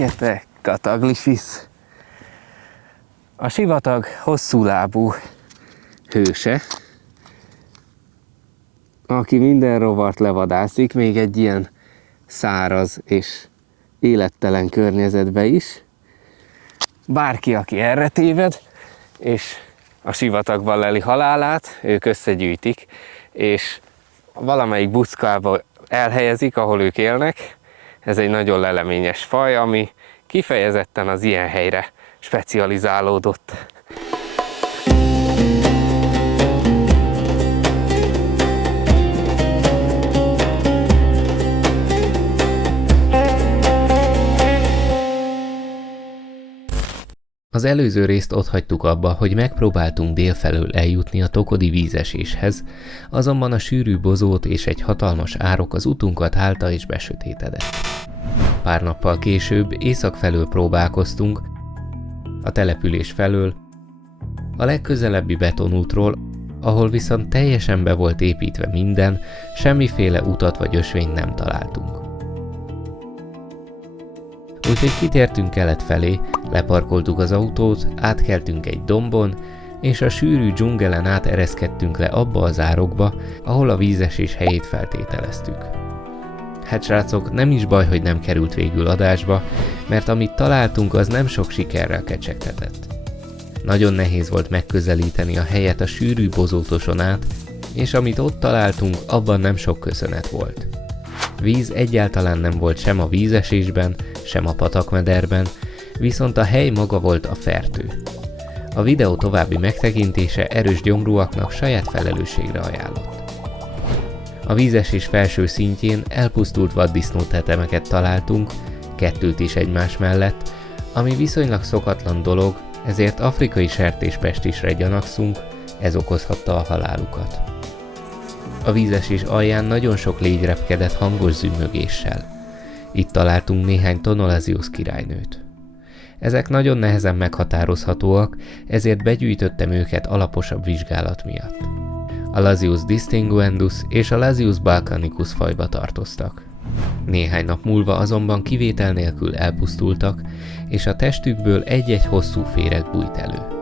Fekete Cataglifisz. A sivatag hosszúlábú hőse, aki minden rovart levadászik, még egy ilyen száraz és élettelen környezetbe is. Bárki, aki erre téved, és a sivatagban leli halálát, ők összegyűjtik, és valamelyik buckába elhelyezik, ahol ők élnek. Ez egy nagyon leleményes faj, ami kifejezetten az ilyen helyre specializálódott. Az előző részt ott hagytuk abba, hogy megpróbáltunk délfelől eljutni a Tokodi vízeséshez, azonban a sűrű bozót és egy hatalmas árok az utunkat állta és besötétedett. Pár nappal később észak felől próbálkoztunk, a település felől, a legközelebbi betonútról, ahol viszont teljesen be volt építve minden, semmiféle utat vagy ösvényt nem találtunk. Úgyhogy kitértünk kelet felé, leparkoltuk az autót, átkeltünk egy dombon, és a sűrű dzsungelen át ereszkedtünk le abba az árokba, ahol a vízesés helyét feltételeztük. Hát srácok, nem is baj, hogy nem került végül adásba, mert amit találtunk, az nem sok sikerrel kecsegtetett. Nagyon nehéz volt megközelíteni a helyet a sűrű bozótoson át, és amit ott találtunk, abban nem sok köszönet volt. Víz egyáltalán nem volt sem a vízesésben, sem a patakmederben, viszont a hely maga volt a fertő. A videó további megtekintése erős gyomrúaknak saját felelősségre ajánlott. A vízesés felső szintjén elpusztult vaddisznótetemeket találtunk, kettőt is egymás mellett, ami viszonylag szokatlan dolog, ezért afrikai sertéspestisre gyanakszunk, ez okozhatta a halálukat. A vízesés alján nagyon sok légy repkedett hangos zümmögéssel. Itt találtunk néhány Tonolasius királynőt. Ezek nagyon nehezen meghatározhatóak, ezért begyűjtöttem őket alaposabb vizsgálat miatt. A Lasius distinguendus és a Lasius balkanicus fajba tartoztak. Néhány nap múlva azonban kivétel nélkül elpusztultak, és a testükből egy-egy hosszú féreg bújt elő.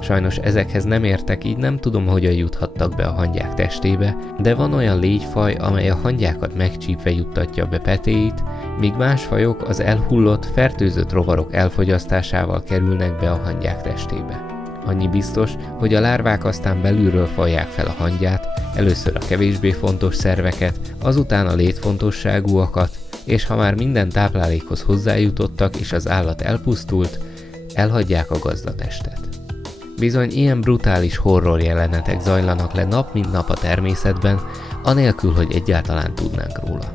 Sajnos ezekhez nem értek, így nem tudom, hogyan juthattak be a hangyák testébe, de van olyan légyfaj, amely a hangyákat megcsípve juttatja be petéit, míg más fajok az elhullott, fertőzött rovarok elfogyasztásával kerülnek be a hangyák testébe. Annyi biztos, hogy a lárvák aztán belülről fajják fel a hangyát, először a kevésbé fontos szerveket, azután a létfontosságúakat, és ha már minden táplálékhoz hozzájutottak és az állat elpusztult, elhagyják a gazdatestet. Bizony ilyen brutális horror jelenetek zajlanak le nap mint nap a természetben, anélkül, hogy egyáltalán tudnánk róla.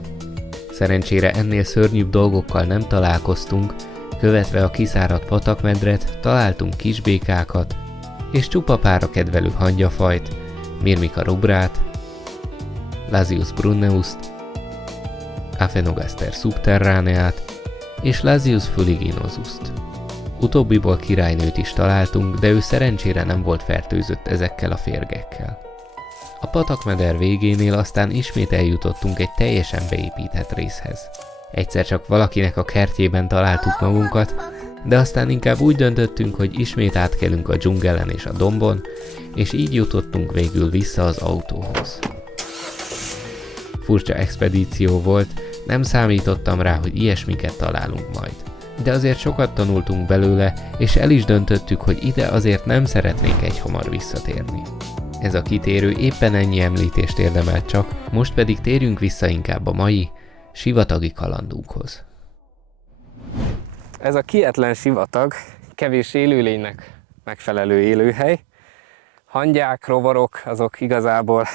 Szerencsére ennél szörnyűbb dolgokkal nem találkoztunk, követve a kiszáradt patakmedret találtunk kisbékákat, és csupa pára kedvelő hangyafajt, Myrmica rubrát, Lasius brunneust, Aphenogaster subterraneát és Lasius fuliginosust. Utóbbiból királynőt is találtunk, de ő szerencsére nem volt fertőzött ezekkel a férgekkel. A patakmeder végénél aztán ismét eljutottunk egy teljesen beépített részhez. Egyszer csak valakinek a kertjében találtuk magunkat, de aztán inkább úgy döntöttünk, hogy ismét átkelünk a dzsungelen és a dombon, és így jutottunk végül vissza az autóhoz. Furcsa expedíció volt, nem számítottam rá, hogy ilyesmiket találunk majd. De azért sokat tanultunk belőle, és el is döntöttük, hogy ide azért nem szeretnénk egyhamar visszatérni. Ez a kitérő éppen ennyi említést érdemelt csak, most pedig térjünk vissza inkább a mai sivatagi kalandunkhoz. Ez a kietlen sivatag kevés élőlénynek megfelelő élőhely. Hangyák, rovarok, azok igazából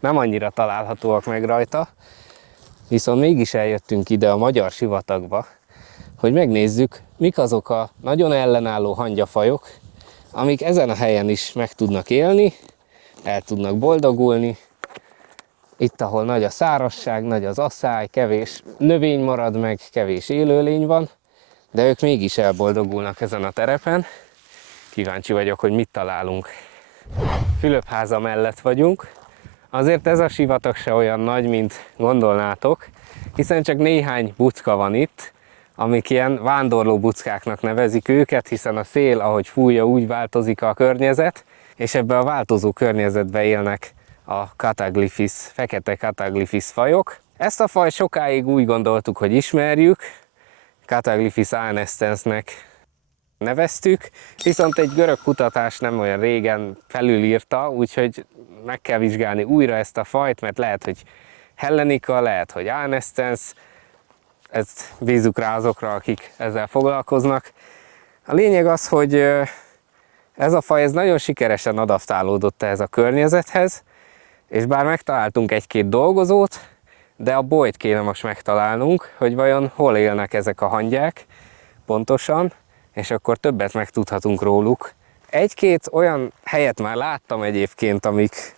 nem annyira találhatóak meg rajta, viszont mégis eljöttünk ide a magyar sivatagba, hogy megnézzük, mik azok a nagyon ellenálló hangyafajok, amik ezen a helyen is meg tudnak élni, el tudnak boldogulni. Itt, ahol nagy a szárazság, nagy az asszály, kevés növény marad meg, kevés élőlény van, de ők mégis elboldogulnak ezen a terepen. Kíváncsi vagyok, hogy mit találunk. Fülöpháza mellett vagyunk. Azért ez a sivatag se olyan nagy, mint gondolnátok, hiszen csak néhány bucka van itt, amik ilyen vándorló buckáknak nevezik őket, hiszen a szél, ahogy fújja, úgy változik a környezet, és ebbe a változó környezetbe élnek a Cataglyphis, fekete Cataglyphis fajok. Ezt a faj sokáig úgy gondoltuk, hogy ismerjük, Cataglyphis aenestensnek neveztük, viszont egy görög kutatás nem olyan régen felülírta, úgyhogy meg kell vizsgálni újra ezt a fajt, mert lehet, hogy Hellenica, lehet, hogy aenestens, ezt bízzuk rá azokra, akik ezzel foglalkoznak. A lényeg az, hogy ez a faj ez nagyon sikeresen adaptálódott ehhez a környezethez, és bár megtaláltunk egy-két dolgozót, de a bolyt kéne most megtalálnunk, hogy vajon hol élnek ezek a hangyák pontosan, és akkor többet megtudhatunk róluk. Egy-két olyan helyet már láttam egyébként, amik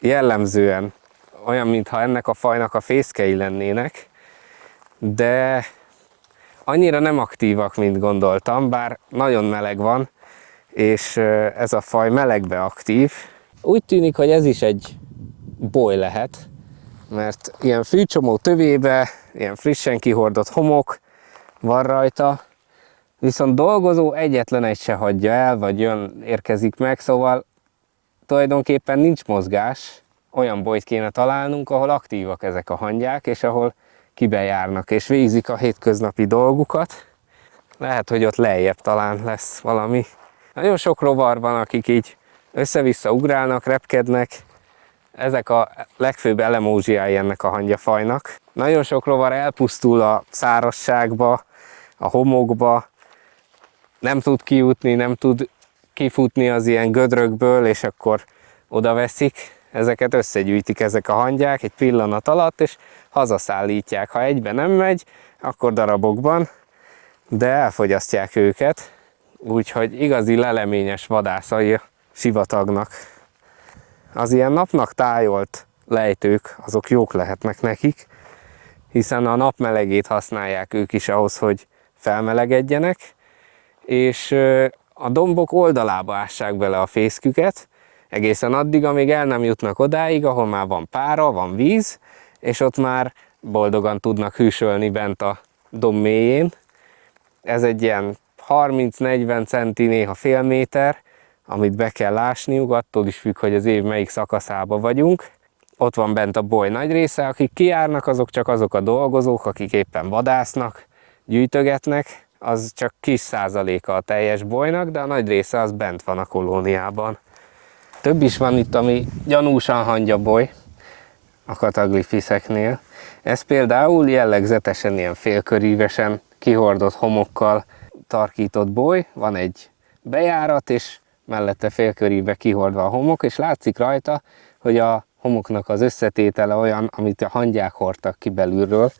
jellemzően olyan, mintha ennek a fajnak a fészkei lennének, de annyira nem aktívak, mint gondoltam, bár nagyon meleg van, és ez a faj melegbe aktív. Úgy tűnik, hogy ez is egy boly lehet, mert ilyen fűcsomó tövébe, ilyen frissen kihordott homok van rajta, viszont dolgozó egyetlen egy se hagyja el, vagy érkezik meg, szóval tulajdonképpen nincs mozgás. Olyan bolyt kéne találnunk, ahol aktívak ezek a hangyák, és ahol kibejárnak, és végzik a hétköznapi dolgukat. Lehet, hogy ott lejjebb talán lesz valami. Nagyon sok rovar van, akik így össze-vissza ugrálnak, repkednek. Ezek a legfőbb elemózsiái ennek a hangyafajnak. Nagyon sok rovar elpusztul a szárazságba, a homokba, nem tud kijutni, nem tud kifutni az ilyen gödrökből, és akkor oda veszik. Ezeket összegyűjtik ezek a hangyák egy pillanat alatt, és hazaszállítják. Ha egyben nem megy, akkor darabokban, de elfogyasztják őket. Úgyhogy igazi leleményes vadászai a sivatagnak. Az ilyen napnak tájolt lejtők, azok jók lehetnek nekik, hiszen a nap melegét használják ők is ahhoz, hogy felmelegedjenek, és a dombok oldalába ássák bele a fészküket, egészen addig, amíg el nem jutnak odáig, ahol már van pára, van víz, és ott már boldogan tudnak hűsölni bent a domb mélyén. Ez egy ilyen 30-40 centi, néha fél méter, amit be kell ásniuk, attól is függ, hogy az év melyik szakaszában vagyunk. Ott van bent a boly nagy része, akik kijárnak, azok csak azok a dolgozók, akik éppen vadásznak, gyűjtögetnek, az csak kis százaléka a teljes bolynak, de a nagy része az bent van a kolóniában. Több is van itt, ami gyanúsan hangyaboly a Cataglyphiseknél. Ez például jellegzetesen ilyen félkörívesen kihordott homokkal tarkított boly, van egy bejárat, és mellette félköríve kihordva a homok, és látszik rajta, hogy a homoknak az összetétele olyan, amit a hangyák hordtak ki belülről.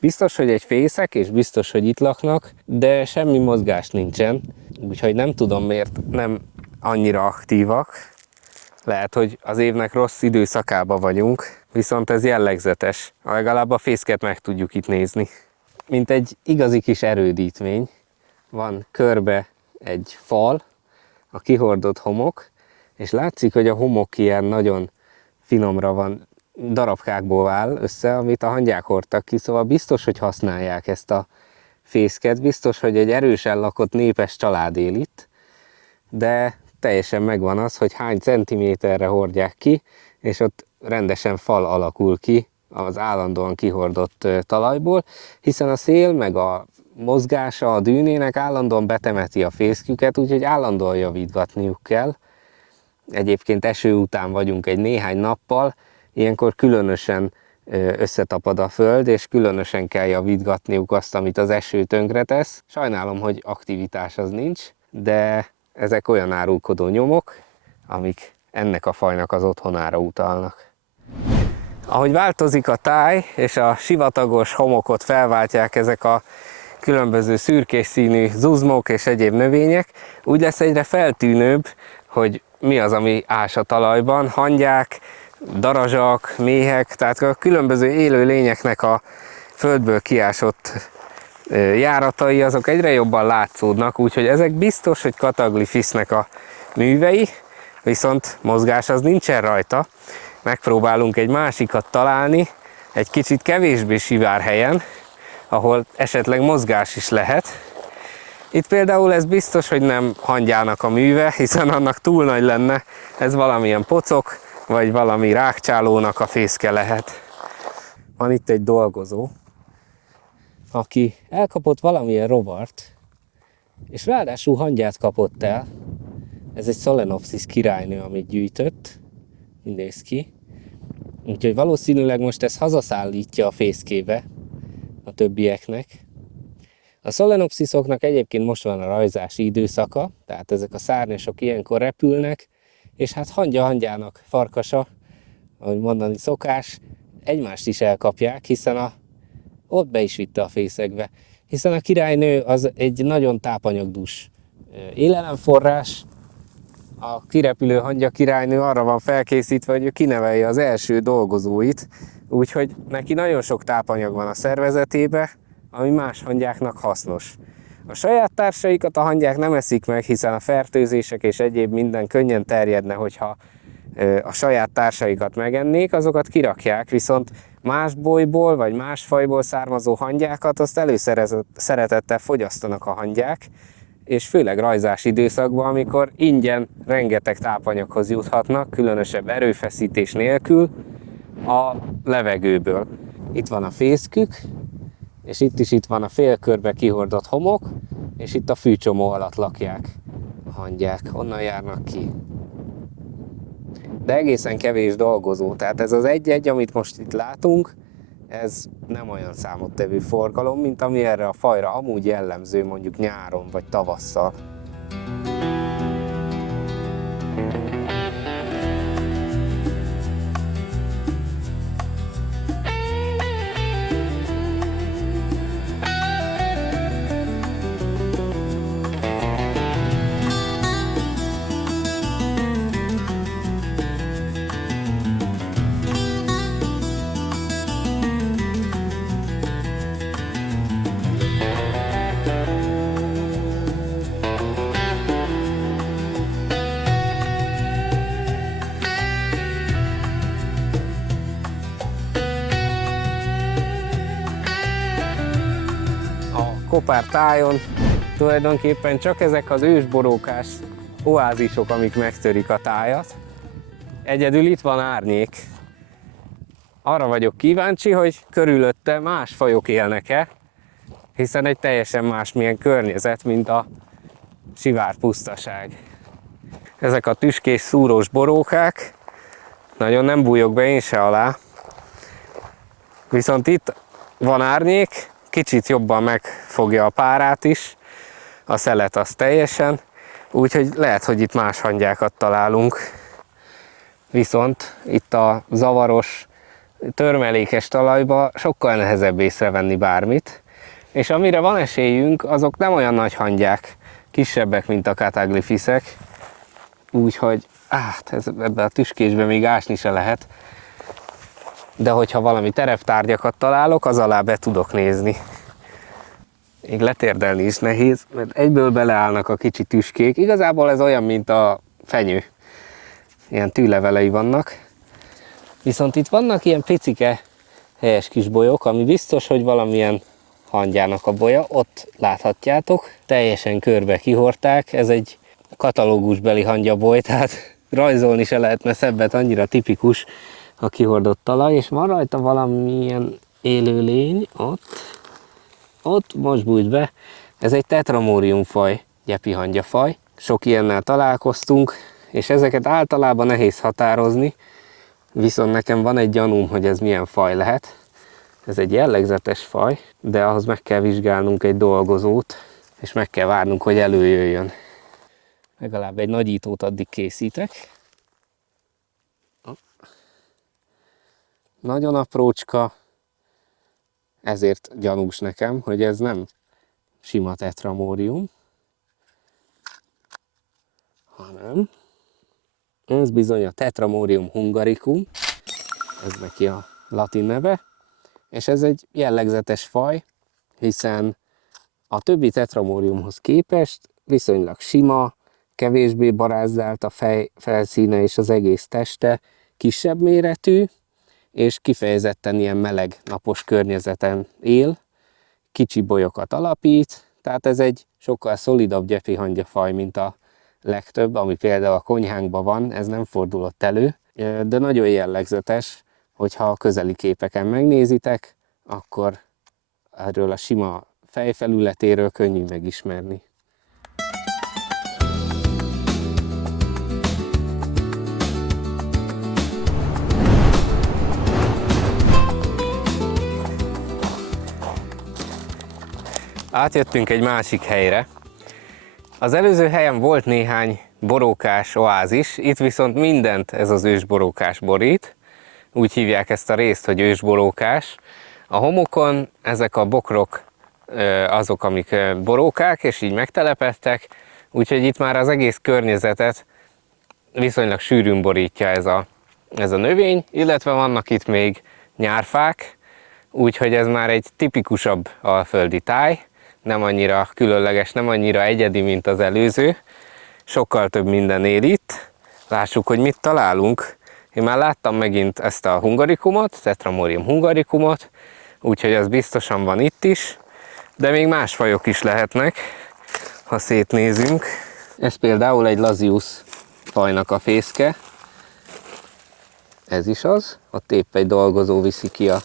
Biztos, hogy egy fészek, és biztos, hogy itt laknak, de semmi mozgás nincsen, úgyhogy nem tudom, miért nem annyira aktívak. Lehet, hogy az évnek rossz időszakában vagyunk, viszont ez jellegzetes. Legalább a fészket meg tudjuk itt nézni. Mint egy igazi kis erődítmény, van körbe egy fal, a kihordott homok, és látszik, hogy a homok ilyen nagyon finomra van, darabkákból áll össze, amit a hangyák hordtak ki, szóval biztos, hogy használják ezt a fészket, biztos, hogy egy erősen lakott népes család él itt, de teljesen megvan az, hogy hány centiméterre hordják ki, és ott rendesen fal alakul ki az állandóan kihordott talajból, hiszen a szél meg a mozgása a dűnének állandóan betemeti a fészküket, úgyhogy állandóan javítgatniuk kell. Egyébként eső után vagyunk egy néhány nappal, ilyenkor különösen összetapad a föld, és különösen kell javítgatniuk azt, amit az eső tönkretesz. Sajnálom, hogy aktivitás az nincs, de ezek olyan árulkodó nyomok, amik ennek a fajnak az otthonára utalnak. Ahogy változik a táj, és a sivatagos homokot felváltják ezek a különböző szürkés színű zuzmók és egyéb növények, úgy lesz egyre feltűnőbb, hogy mi az, ami ás a talajban. Hangyák, darazsak, méhek, tehát a különböző élő lényeknek a földből kiásott járatai, azok egyre jobban látszódnak, úgyhogy ezek biztos, hogy Cataglyphisnek a művei, viszont mozgás az nincsen rajta. Megpróbálunk egy másikat találni, egy kicsit kevésbé sivár helyen, ahol esetleg mozgás is lehet. Itt például ez biztos, hogy nem hangyának a műve, hiszen annak túl nagy lenne, ez valamilyen pocok, vagy valami rákcsálónak a fészke lehet. Van itt egy dolgozó, aki elkapott valamilyen rovart, és ráadásul hangyát kapott el. Ez egy Solenopsis királynő, amit gyűjtött, így néz ki. Úgyhogy valószínűleg most ezt hazaszállítja a fészkébe a többieknek. A Solenopsisoknak egyébként most van a rajzási időszaka, tehát ezek a szárnyasok ilyenkor repülnek, és hát hangya-hangyának farkasa, ahogy mondani szokás, egymást is elkapják, hiszen ott be is vitte a fészekbe. Hiszen a királynő az egy nagyon tápanyagdús élelemforrás. A kirepülő hangya királynő arra van felkészítve, hogy ő kinevelje az első dolgozóit, úgyhogy neki nagyon sok tápanyag van a szervezetébe, ami más hangyáknak hasznos. A saját társaikat a hangyák nem eszik meg, hiszen a fertőzések és egyéb minden könnyen terjedne, hogyha a saját társaikat megennék, azokat kirakják, viszont más bolyból vagy más fajból származó hangyákat azt előszeretettel fogyasztanak a hangyák, és főleg rajzás időszakban, amikor ingyen rengeteg tápanyaghoz juthatnak, különösebb erőfeszítés nélkül a levegőből. Itt van a fészkük, és itt van a félkörbe kihordott homok, és itt a fűcsomó alatt lakják a hangyák, onnan járnak ki. De egészen kevés dolgozó, tehát ez az egy-egy, amit most itt látunk, ez nem olyan számottevő forgalom, mint ami erre a fajra amúgy jellemző mondjuk nyáron vagy tavasszal. Kopár tájon tulajdonképpen csak ezek az ősborókás oázisok, amik megtörik a tájat. Egyedül itt van árnyék. Arra vagyok kíváncsi, hogy körülötte más fajok élnek-e, hiszen egy teljesen másmilyen környezet, mint a sivár pusztaság. Ezek a tüskés, szúrós borókák, nagyon nem bújok be én se alá. Viszont itt van árnyék, kicsit jobban megfogja a párát is, a szelet az teljesen, úgyhogy lehet, hogy itt más hangyákat találunk. Viszont itt a zavaros, törmelékes talajba sokkal nehezebb észrevenni bármit, és amire van esélyünk, azok nem olyan nagy hangyák, kisebbek, mint a Cataglyphisek, úgyhogy ebben a tüskésben még ásni se lehet. De hogyha valami tereptárgyakat találok, az alá be tudok nézni. Még letérdelni is nehéz, mert egyből beleállnak a kicsi tüskék. Igazából ez olyan, mint a fenyő. Ilyen tűlevelei vannak. Viszont itt vannak ilyen picike helyes kis bolyok, ami biztos, hogy valamilyen hangyának a bolya. Ott láthatjátok, teljesen körbe kihordták. Ez egy katalógusbeli hangyaboly, tehát rajzolni se lehetne szebbet, annyira tipikus a kihordott talaj, és van rajta valamilyen élőlény, ott most bújt be. Ez egy Tetramorium faj, gyepi hangyafaj. Sok ilyennel találkoztunk, és ezeket általában nehéz határozni, viszont nekem van egy gyanúm, hogy ez milyen faj lehet. Ez egy jellegzetes faj, de ahhoz meg kell vizsgálnunk egy dolgozót, és meg kell várnunk, hogy előjöjjön. Legalább egy nagyítót addig készítek. Nagyon aprócska, ezért gyanús nekem, hogy ez nem sima Tetramorium, hanem ez bizony a Tetramorium hungaricum, ez neki a latin neve, és ez egy jellegzetes faj, hiszen a többi Tetramoriumhoz képest viszonylag sima, kevésbé barázdált a felszíne és az egész teste, kisebb méretű, és kifejezetten ilyen meleg, napos környezeten él, kicsi bolyokat alapít, tehát ez egy sokkal szolidabb gyepihangya-faj, mint a legtöbb, ami például a konyhánkban van, ez nem fordulott elő, de nagyon jellegzetes, hogyha a közeli képeken megnézitek, akkor erről a sima fejfelületéről könnyű megismerni. Átjöttünk egy másik helyre. Az előző helyen volt néhány borókás oázis, itt viszont mindent ez az ősborókás borít. Úgy hívják ezt a részt, hogy ősborókás. A homokon ezek a bokrok azok, amik borókák, és így megtelepedtek, úgyhogy itt már az egész környezetet viszonylag sűrűn borítja ez a növény, illetve vannak itt még nyárfák, úgyhogy ez már egy tipikusabb alföldi táj, nem annyira különleges, nem annyira egyedi, mint az előző. Sokkal több minden él itt. Lássuk, hogy mit találunk. Én már láttam megint ezt a hungarikumot, Tetramorium hungarikumot, úgyhogy az biztosan van itt is, de még más fajok is lehetnek, ha szétnézünk. Ez például egy Lazius fajnak a fészke. Ez is az, ott épp egy dolgozó viszi ki a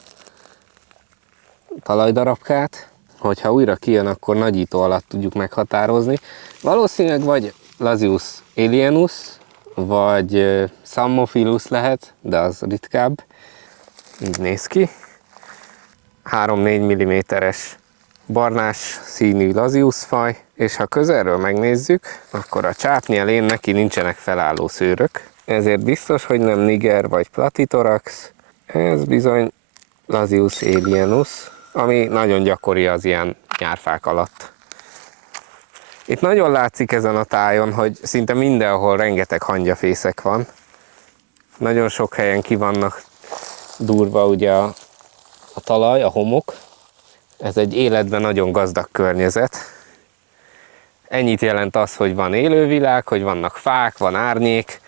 talajdarabkát. Hogyha újra kijön, akkor nagyító alatt tudjuk meghatározni. Valószínűleg vagy Lazius alienus, vagy Sammophilus lehet, de az ritkább. Így néz ki. 3-4 mm-es barnás színű Lazius faj, és ha közelről megnézzük, akkor a csápnyelén neki nincsenek felálló szőrök. Ezért biztos, hogy nem niger vagy platithorax. Ez bizony Lazius alienus, ami nagyon gyakori az ilyen nyárfák alatt. Itt nagyon látszik ezen a tájon, hogy szinte mindenhol rengeteg hangyafészek van. Nagyon sok helyen ki vannak durva ugye a talaj, a homok. Ez egy életben nagyon gazdag környezet. Ennyit jelent az, hogy van élővilág, hogy vannak fák, van árnyék,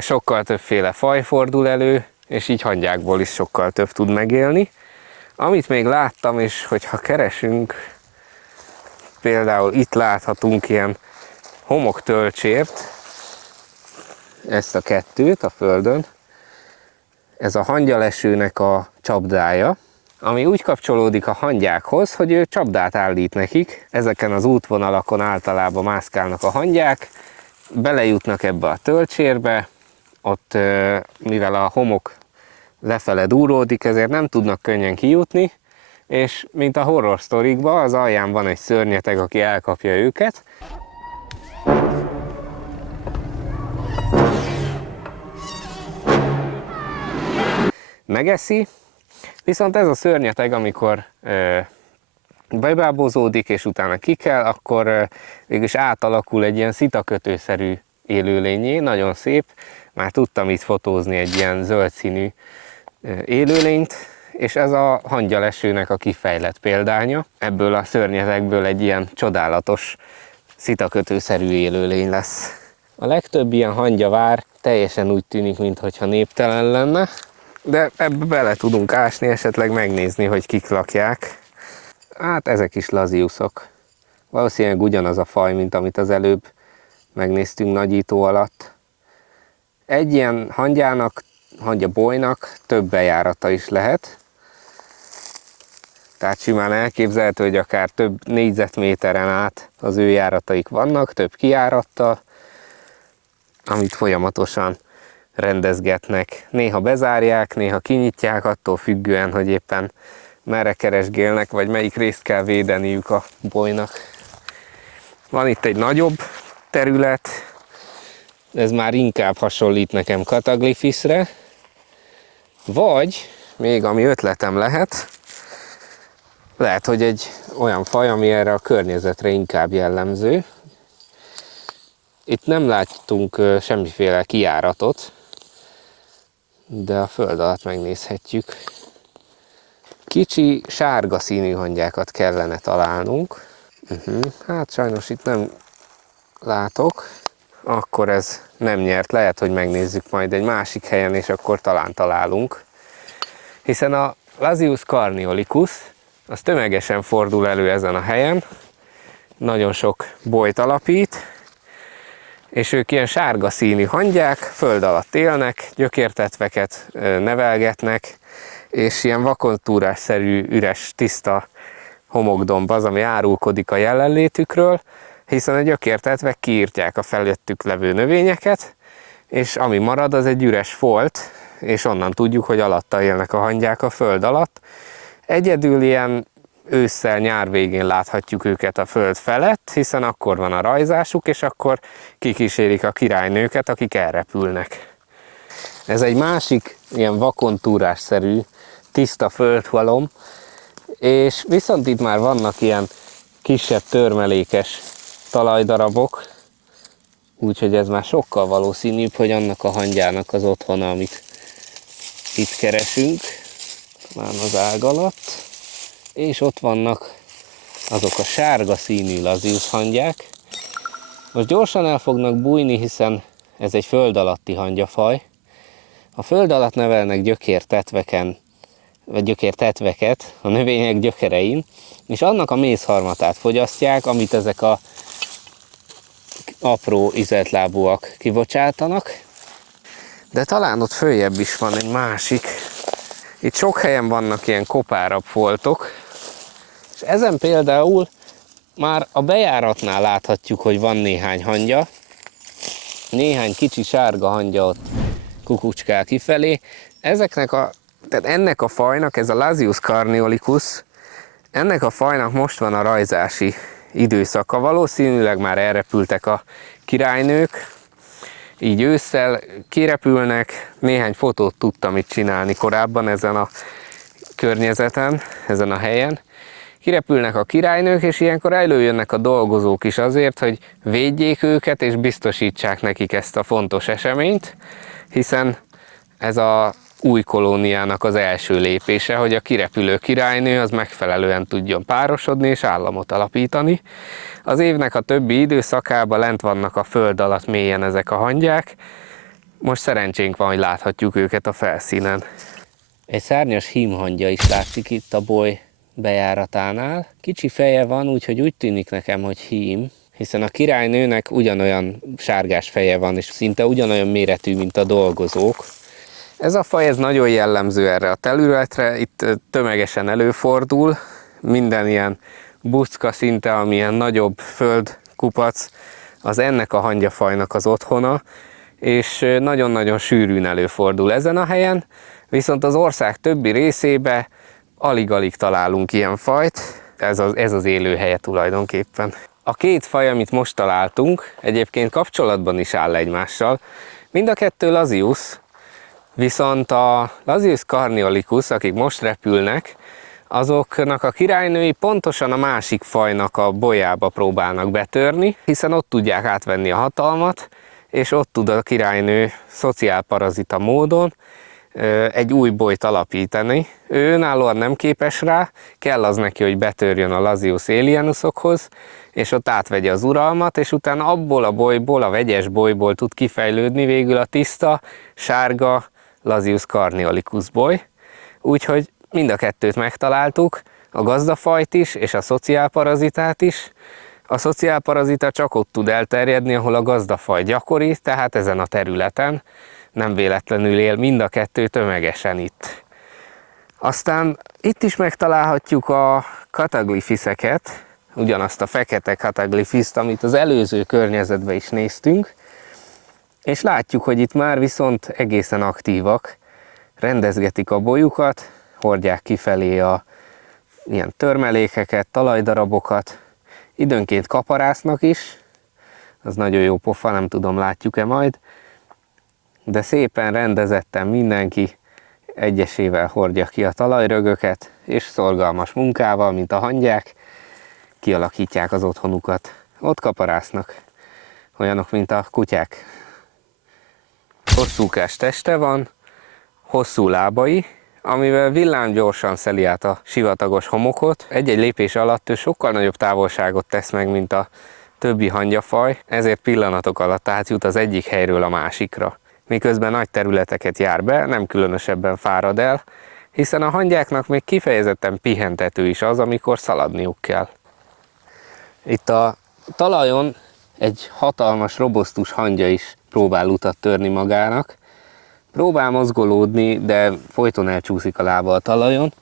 sokkal többféle faj fordul elő, és így hangyákból is sokkal több tud megélni. Amit még láttam, és hogyha keresünk, például itt láthatunk ilyen homoktölcsért, ezt a kettőt a földön. Ez a hangyalesőnek a csapdája, ami úgy kapcsolódik a hangyákhoz, hogy ő csapdát állít nekik. Ezeken az útvonalakon általában mászkálnak a hangyák, belejutnak ebbe a tölcsérbe, ott mivel a homok lefele dúródik, ezért nem tudnak könnyen kijutni, és mint a horror sztorikban, az alján van egy szörnyeteg, aki elkapja őket. Megeszi, viszont ez a szörnyeteg, amikor bebábozódik, és utána kikel, akkor végülis átalakul egy ilyen szitakötőszerű élőlényé, nagyon szép. Már tudtam itt fotózni egy ilyen zöld színű élőlényt, és ez a hangyalesőnek a kifejlett példánya. Ebből a szörnyetekből egy ilyen csodálatos szitakötőszerű élőlény lesz. A legtöbb ilyen hangyavár teljesen úgy tűnik, mintha néptelen lenne, de ebbe bele tudunk ásni, esetleg megnézni, hogy kik lakják. Hát ezek is laziuszok. Valószínűleg ugyanaz a faj, mint amit az előbb megnéztünk nagyító alatt. Egy ilyen hangyának, hangyabolynak több bejárata is lehet. Tehát simán elképzelhető, hogy akár több négyzetméteren át az ő járataik vannak, több kijárattal, amit folyamatosan rendezgetnek. Néha bezárják, néha kinyitják, attól függően, hogy éppen merre keresgélnek, vagy melyik részt kell védeniük a bolynak. Van itt egy nagyobb terület, ez már inkább hasonlít nekem Cataglyphisre, vagy még ami ötletem lehet, hogy egy olyan faj, ami erre a környezetre inkább jellemző. Itt nem láttunk semmiféle kijáratot, de a föld alatt megnézhetjük. Kicsi, sárga színű hangyákat kellene találnunk. Hát sajnos itt nem látok. Akkor ez nem nyert. Lehet, hogy megnézzük majd egy másik helyen, és akkor talán találunk. Hiszen a Lazius carniolicus az tömegesen fordul elő ezen a helyen, nagyon sok bolyt alapít, és ők ilyen sárga színű hangyák, föld alatt élnek, gyökértetveket nevelgetnek, és ilyen vakontúrásszerű, üres, tiszta homokdomb az, ami árulkodik a jelenlétükről, hiszen a gyökértetvek kiírtják a felőttük levő növényeket, és ami marad, az egy üres folt, és onnan tudjuk, hogy alatta élnek a hangyák a föld alatt. Egyedül ilyen ősszel, nyár végén láthatjuk őket a föld felett, hiszen akkor van a rajzásuk, és akkor kikísérik a királynőket, akik elrepülnek. Ez egy másik ilyen vakontúrásszerű, tiszta földhalom, és viszont itt már vannak ilyen kisebb törmelékes talajdarabok, úgyhogy ez már sokkal valószínűbb, hogy annak a hangyának az otthona, amit itt keresünk, talán az ág alatt, és ott vannak azok a sárga színű lazius hangyák. Most gyorsan el fognak bújni, hiszen ez egy föld alatti hangyafaj. A föld alatt nevelnek gyökértetveken, vagy gyökértetveket a növények gyökerein, és annak a mézharmatát fogyasztják, amit ezek a apró ízeltlábúak kibocsátanak. De talán ott följebb is van egy másik. Itt sok helyen vannak ilyen kopárabb foltok, és ezen például már a bejáratnál láthatjuk, hogy van néhány hangya. Néhány kicsi sárga hangya ott kukucskál kifelé. Tehát ennek a fajnak, ez a Lasius carniolicus, ennek a fajnak most van a rajzási időszaka. Valószínűleg már elrepültek a királynők, így ősszel kirepülnek. Néhány fotót tudtam itt csinálni korábban ezen a környezeten, ezen a helyen. Kirepülnek a királynők, és ilyenkor előjönnek a dolgozók is azért, hogy védjék őket, és biztosítsák nekik ezt a fontos eseményt, hiszen ez a új kolóniának az első lépése, hogy a kirepülő királynő az megfelelően tudjon párosodni és államot alapítani. Az évnek a többi időszakában lent vannak a föld alatt mélyen ezek a hangyák. Most szerencsénk van, hogy láthatjuk őket a felszínen. Egy szárnyas hímhangya is látszik itt a boly bejáratánál. Kicsi feje van, úgyhogy úgy tűnik nekem, hogy hím, hiszen a királynőnek ugyanolyan sárgás feje van, és szinte ugyanolyan méretű, mint a dolgozók. Ez a faj ez nagyon jellemző erre a területre, itt tömegesen előfordul, minden ilyen bucka szinte, amilyen nagyobb földkupac, az ennek a hangyafajnak az otthona, és nagyon-nagyon sűrűn előfordul ezen a helyen, viszont az ország többi részébe alig-alig találunk ilyen fajt, ez az élőhelye tulajdonképpen. A két faj, amit most találtunk, egyébként kapcsolatban is áll egymással, mind a kettő Lasius, viszont a Lasius carniolicus, akik most repülnek, azoknak a királynői pontosan a másik fajnak a bolyába próbálnak betörni, hiszen ott tudják átvenni a hatalmat, és ott tud a királynő szociálparazita módon egy új bolyt alapítani. Ő önállóan nem képes rá, kell az neki, hogy betörjön a Lasius alienusokhoz, és ott átvegye az uralmat, és utána abból a bolyból, a vegyes bolyból tud kifejlődni végül a tiszta, sárga Lasius carniolicus boly. Úgyhogy mind a kettőt megtaláltuk, a gazdafajt is, és a szociálparazitát is. A szociálparazita csak ott tud elterjedni, ahol a gazdafaj gyakori, tehát ezen a területen. Nem véletlenül él mind a kettő tömegesen itt. Aztán itt is megtalálhatjuk a cataglyphiseket, ugyanazt a fekete cataglyphiszt, amit az előző környezetben is néztünk, és látjuk, hogy itt már viszont egészen aktívak, rendezgetik a bolyukat, hordják kifelé a ilyen törmelékeket, talajdarabokat, időnként kaparásznak is, az nagyon jó pofa, nem tudom, látjuk-e majd, de szépen rendezetten mindenki egyesével hordja ki a talajrögöket, és szorgalmas munkával, mint a hangyák, kialakítják az otthonukat. Ott kaparásznak, olyanok, mint a kutyák. Hosszúkás teste van, hosszú lábai, amivel villámgyorsan szeli át a sivatagos homokot. Egy-egy lépés alatt ő sokkal nagyobb távolságot tesz meg, mint a többi hangyafaj, ezért pillanatok alatt átjut az egyik helyről a másikra. Miközben nagy területeket jár be, nem különösebben fárad el, hiszen a hangyáknak még kifejezetten pihentető is az, amikor szaladniuk kell. Itt a talajon egy hatalmas, robosztus hangya is próbál utat törni magának. Próbál mozgolódni, de folyton elcsúszik a lába a talajon.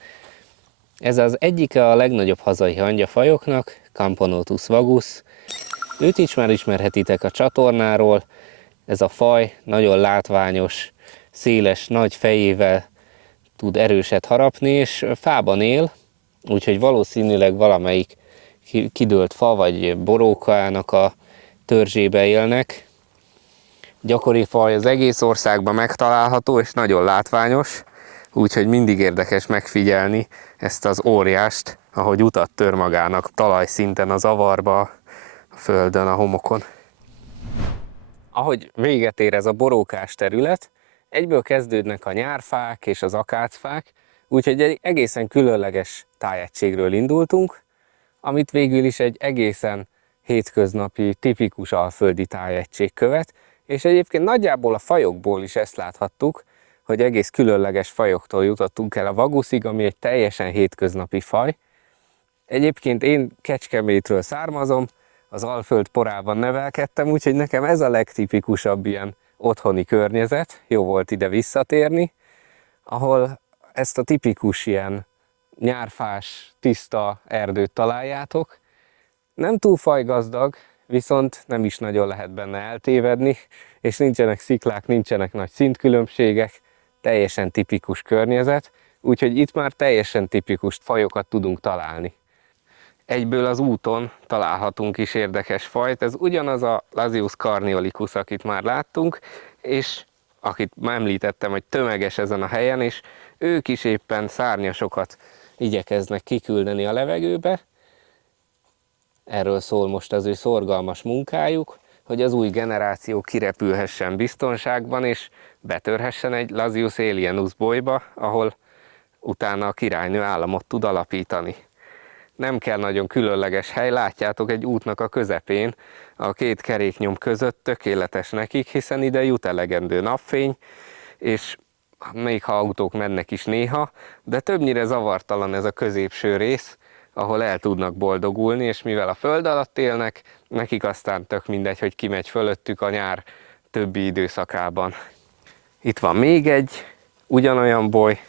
Ez az egyike a legnagyobb hazai hangyafajoknak, Camponotus vagus. Őt is már ismerhetitek a csatornáról. Ez a faj nagyon látványos, széles, nagy fejével tud erőset harapni, és fában él, úgyhogy valószínűleg valamelyik kidőlt fa vagy borókának a törzsébe élnek. Gyakori faj, az egész országban megtalálható, és nagyon látványos, úgyhogy mindig érdekes megfigyelni ezt az óriást, ahogy utat tör magának talajszinten, az avarba, a földön, a homokon. Ahogy véget ér ez a borókás terület, egyből kezdődnek a nyárfák és az akácfák, úgyhogy egy egészen különleges tájegységről indultunk, amit végül is egy egészen hétköznapi, tipikus alföldi tájegység követ, és egyébként nagyjából a fajokból is ezt láthattuk, hogy egész különleges fajoktól jutottunk el a vaguszig, ami egy teljesen hétköznapi faj. Egyébként én Kecskemétről származom, az Alföld porában nevelkedtem, úgyhogy nekem ez a legtipikusabb ilyen otthoni környezet, jó volt ide visszatérni, ahol ezt a tipikus ilyen nyárfás, tiszta erdőt találjátok. Nem túl fajgazdag, viszont nem is nagyon lehet benne eltévedni, és nincsenek sziklák, nincsenek nagy szintkülönbségek, teljesen tipikus környezet, úgyhogy itt már teljesen tipikus fajokat tudunk találni. Egyből az úton találhatunk is érdekes fajt, ez ugyanaz a Lasius carniolicus, akit már láttunk, és akit már említettem, hogy tömeges ezen a helyen, és ők is éppen szárnyasokat igyekeznek kiküldeni a levegőbe. Erről szól most az ő szorgalmas munkájuk, hogy az új generáció kirepülhessen biztonságban, és betörhessen egy Lasius alienus bolyba, ahol utána a királynő államot tud alapítani. Nem kell nagyon különleges hely, látjátok, egy útnak a közepén, a két keréknyom között tökéletes nekik, hiszen ide jut elegendő napfény, és még ha autók mennek is néha, de többnyire zavartalan ez a középső rész, ahol el tudnak boldogulni, és mivel a föld alatt élnek, nekik aztán tök mindegy, hogy ki megy fölöttük a nyár többi időszakában. Itt van még egy ugyanolyan boly,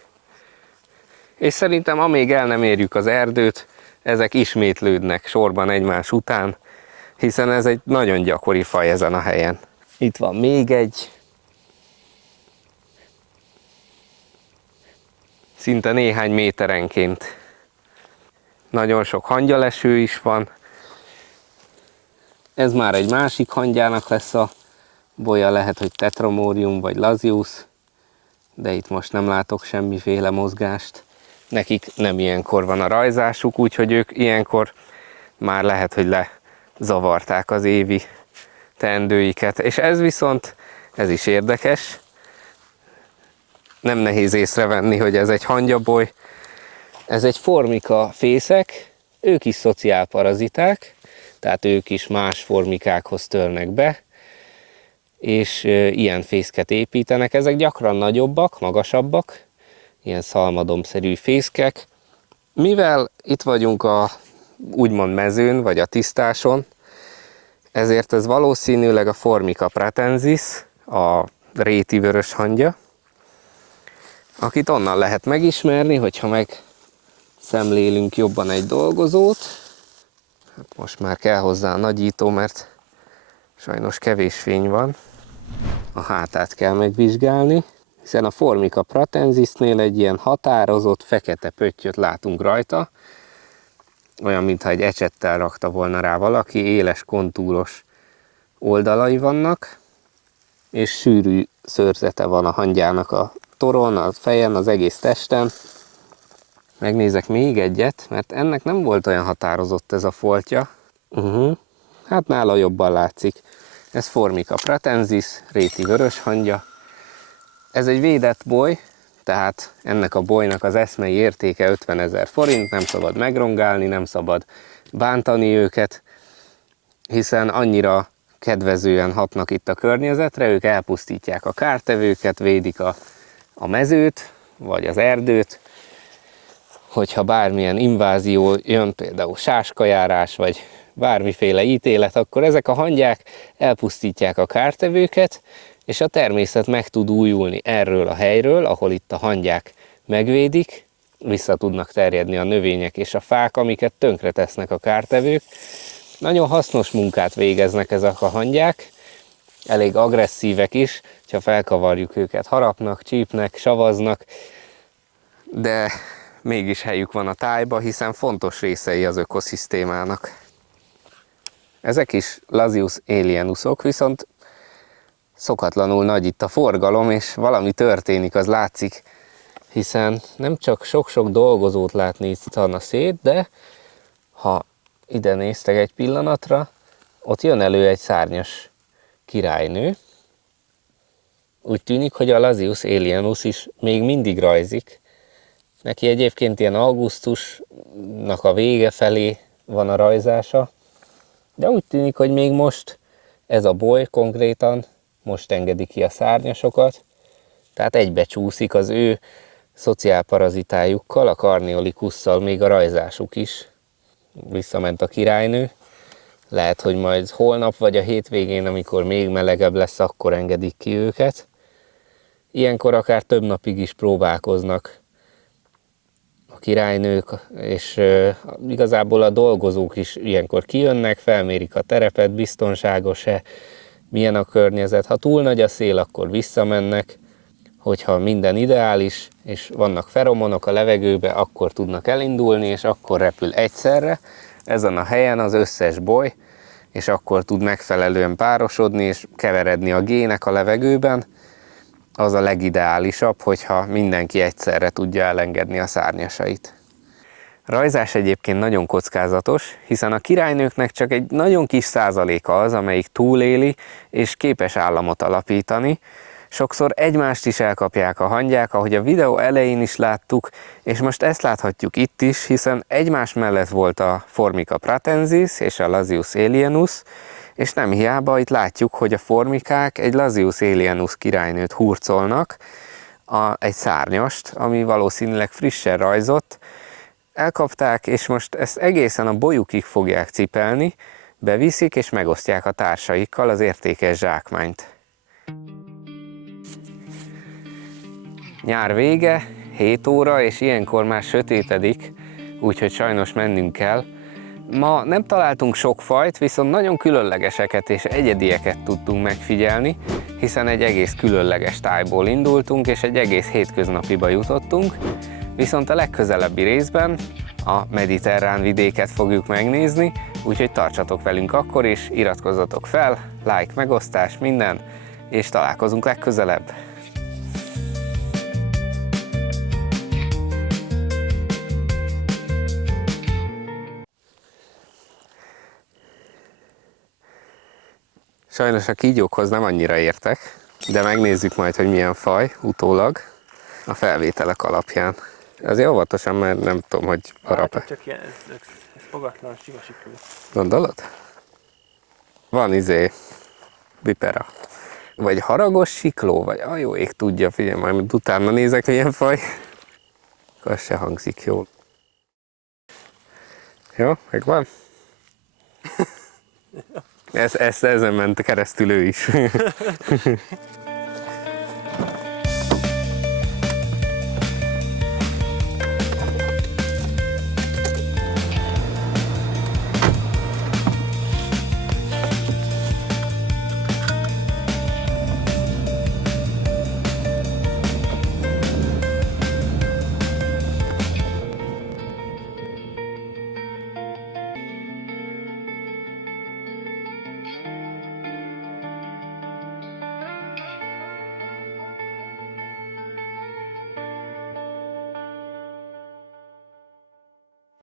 és szerintem amíg el nem érjük az erdőt, ezek ismétlődnek sorban egymás után, hiszen ez egy nagyon gyakori faj ezen a helyen. Itt van még egy, szinte néhány méterenként. Nagyon sok hangyaleső is van. Ez már egy másik hangyának lesz a bolya, lehet, hogy Tetromorium vagy Lasius, de itt most nem látok semmiféle mozgást. Nekik nem ilyenkor van a rajzásuk, úgyhogy ők ilyenkor már lehet, hogy lezavarták az évi teendőiket. És ez viszont, ez is érdekes, nem nehéz észrevenni, hogy ez egy hangyaboly, ez egy formika fészek, ők is szociálparaziták, tehát ők is más formikákhoz törnek be, és ilyen fészket építenek. Ezek gyakran nagyobbak, magasabbak, ilyen szalmadomszerű fészkek. Mivel itt vagyunk a úgymond mezőn, vagy a tisztáson, ezért ez valószínűleg a Formica pratensis, a réti vörös hangya, akit onnan lehet megismerni, hogyha megszemlélünk jobban egy dolgozót. Hát most már kell hozzá a nagyító, mert sajnos kevés fény van. A hátát kell megvizsgálni, hiszen a Formica pratensisnél egy ilyen határozott fekete pöttyöt látunk rajta, olyan, mintha egy ecsettel rakta volna rá valaki, éles kontúros oldalai vannak, és sűrű szőrzete van a hangyának a toron, a fejen, az egész testen. Megnézek még egyet, mert ennek nem volt olyan határozott ez a foltja. Hát nála jobban látszik. Ez Formica pratensis, réti vörös hangya. Ez egy védett boly, tehát ennek a bolynak az eszmei értéke 50 000 forint, nem szabad megrongálni, nem szabad bántani őket, hiszen annyira kedvezően hatnak itt a környezetre, ők elpusztítják a kártevőket, védik a mezőt, vagy az erdőt, hogyha bármilyen invázió jön, például sáskajárás, vagy bármiféle ítélet, akkor ezek a hangyák elpusztítják a kártevőket, és a természet meg tud újulni erről a helyről, ahol itt a hangyák megvédik, vissza tudnak terjedni a növények és a fák, amiket tönkre tesznek a kártevők. Nagyon hasznos munkát végeznek ezek a hangyák, elég agresszívek is, ha felkavarjuk őket, harapnak, csípnek, savaznak, de mégis helyük van a tájba, hiszen fontos részei az ökoszisztémának. Ezek is Lasius alienusok, viszont szokatlanul nagy itt a forgalom, és valami történik, az látszik, hiszen nem csak sok-sok dolgozót látni itt a szét, de ha ide néztek egy pillanatra, ott jön elő egy szárnyas királynő. Úgy tűnik, hogy a Lasius alienus is még mindig rajzik. Neki egyébként ilyen augusztusnak a vége felé van a rajzása, de úgy tűnik, hogy még most ez a boly konkrétan most engedi ki a szárnyasokat, tehát egybecsúszik az ő szociálparazitájukkal, a Carniolikusszal még a rajzásuk is. Visszament a királynő. Lehet, hogy majd holnap vagy a hétvégén, amikor még melegebb lesz, akkor engedik ki őket. Ilyenkor akár több napig is próbálkoznak a királynők, és igazából a dolgozók is ilyenkor kijönnek, felmérik a terepet, biztonságos-e, milyen a környezet. Ha túl nagy a szél, akkor visszamennek, hogyha minden ideális, és vannak feromonok a levegőbe, akkor tudnak elindulni, és akkor repül egyszerre ezen a helyen az összes boly, és akkor tud megfelelően párosodni, és keveredni a gének a levegőben. Az a legideálisabb, hogyha mindenki egyszerre tudja elengedni a szárnyasait. A rajzás egyébként nagyon kockázatos, hiszen a királynőknek csak egy nagyon kis százaléka az, amelyik túléli és képes államot alapítani. Sokszor egymást is elkapják a hangyák, ahogy a videó elején is láttuk, és most ezt láthatjuk itt is, hiszen egymás mellett volt a Formica pratensis és a Lasius alienus, és nem hiába itt látjuk, hogy a formikák egy Lasius alienus királynőt hurcolnak, egy szárnyast, ami valószínűleg frissen rajzott, elkapták, és most ezt egészen a bolyukig fogják cipelni, beviszik és megosztják a társaikkal az értékes zsákmányt. Nyár vége, 7 óra, és ilyenkor már sötétedik, úgyhogy sajnos mennünk kell. Ma nem találtunk sok fajt, viszont nagyon különlegeseket és egyedieket tudtunk megfigyelni, hiszen egy egész különleges tájból indultunk, és egy egész hétköznapiba jutottunk, viszont a legközelebbi részben a mediterrán vidéket fogjuk megnézni, úgyhogy tartsatok velünk akkor is, iratkozzatok fel, like, megosztás, minden, és találkozunk legközelebb! Sajnos a kígyókhoz nem annyira értek, de megnézzük majd, hogy milyen faj utólag a felvételek alapján. Azért óvatosan, mert nem tudom, hogy harap-e. Hát, csak ilyen, ez fogatlan, sima sikló. Gondolod? Van vipera. Vagy haragos sikló, vagy a jó ég tudja, figyelj, majd utána nézek, milyen faj. Az se hangzik jól. Jó, megvan? Ezen ment keresztül ő is.